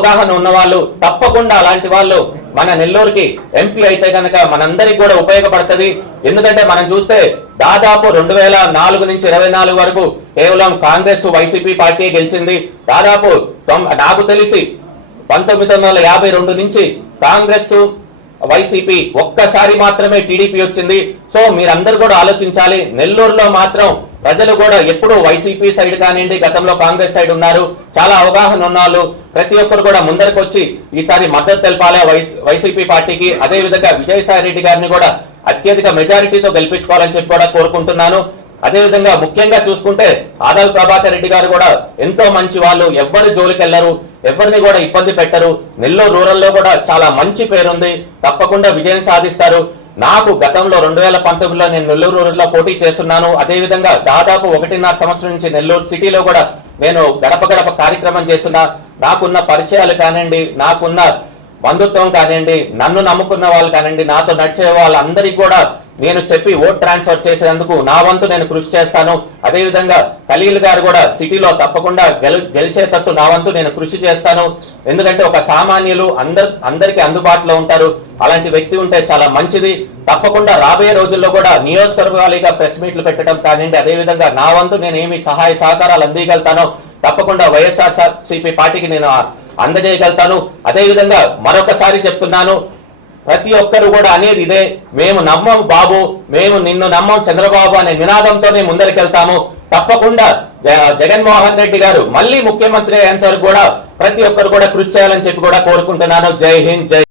అవగాహన ఉన్న వాళ్ళు తప్పకుండా అలాంటి వాళ్ళు మన నెల్లూరుకి ఎంపీ అయితే కనుక మనందరికి కూడా ఉపయోగపడుతుంది. ఎందుకంటే మనం చూస్తే దాదాపు 2004 నుంచి 24 వరకు కేవలం కాంగ్రెస్ వైసీపీ పార్టీ గెలిచింది. దాదాపు నాకు తెలిసి 1952 నుంచి కాంగ్రెస్ వైసీపీ ఒక్కసారి మాత్రమే టీడీపీ వచ్చింది. సో మీరందరూ కూడా ఆలోచించాలి. నెల్లూరులో మాత్రం ప్రజలు కూడా ఎప్పుడు వైసీపీ సైడ్ కానివ్వండి, గతంలో కాంగ్రెస్ సైడ్ ఉన్నారు. చాలా అవగాహన ఉన్నవాళ్ళు ప్రతి ఒక్కరు కూడా ముందరకు వచ్చి ఈసారి మద్దతు తెలపాలి వైసీపీ పార్టీకి. అదే విధంగా విజయసాయి రెడ్డి గారిని కూడా అత్యధిక మెజారిటీతో గెలిపించుకోవాలని చెప్పి కూడా కోరుకుంటున్నాను. అదే విధంగా ముఖ్యంగా చూసుకుంటే ఆదాల ప్రభాకర్ రెడ్డి గారు కూడా ఎంతో మంచి వాళ్ళు, ఎవరి జోలికి వెళ్లరు, ఎవరిని కూడా ఇబ్బంది పెట్టరు. నెల్లూరు రూరల్ లో కూడా చాలా మంచి పేరుంది. తప్పకుండా విజయం సాధిస్తారు. నాకు గతంలో 2019లో నేను నెల్లూరు రూరల్ లో పోటీ చేస్తున్నాను. అదే విధంగా దాదాపు 1.5 సంవత్సరం నుంచి నెల్లూరు సిటీలో కూడా నేను గడప గడప కార్యక్రమం చేస్తున్నా. నాకున్న పరిచయాలు కానివ్వండి, నాకున్న బంధుత్వం కానివ్వండి, నన్ను నమ్ముకున్న వాళ్ళు కానివ్వండి, నాతో నడిచే వాళ్ళందరికీ కూడా నేను చెప్పి ఓట్ ట్రాన్స్ఫర్ చేసేందుకు నా వంతు నేను కృషి చేస్తాను. అదే విధంగా ఖలీల్ గారు కూడా సిటీలో తప్పకుండా గెలిచేటట్టు నా వంతు నేను కృషి చేస్తాను. ఎందుకంటే ఒక సామాన్యులు అందరికీ అందుబాటులో ఉంటారు. అలాంటి వ్యక్తి ఉంటే చాలా మంచిది. తప్పకుండా రాబోయే రోజుల్లో కూడా నియోజకవర్గాలుగా ప్రెస్ మీట్లు పెట్టడం కానివ్వండి, అదే విధంగా నా వంతు నేను ఏమి సహాయ సహకారాలు అందిగలుగుతానో తప్పకుండా వైఎస్ఆర్సీపీ పార్టీకి నేను అందజేయగలుగుతాను. అదే విధంగా మరొకసారి చెప్తున్నాను, ప్రతి ఒక్కరు కూడా అనేది ఇదే, మేము నమ్మం బాబు, మేము నిన్ను నమ్మం చంద్రబాబు అనే నినాదంతోనే ముందరికెళ్తాము. తప్పకుండా జగన్మోహన్ రెడ్డి గారు మళ్ళీ ముఖ్యమంత్రి అయ్యేంత వరకు కూడా ప్రతి ఒక్కరు కూడా కృషి చేయాలని చెప్పి కూడా కోరుకుంటున్నాను. జై హింద్, జై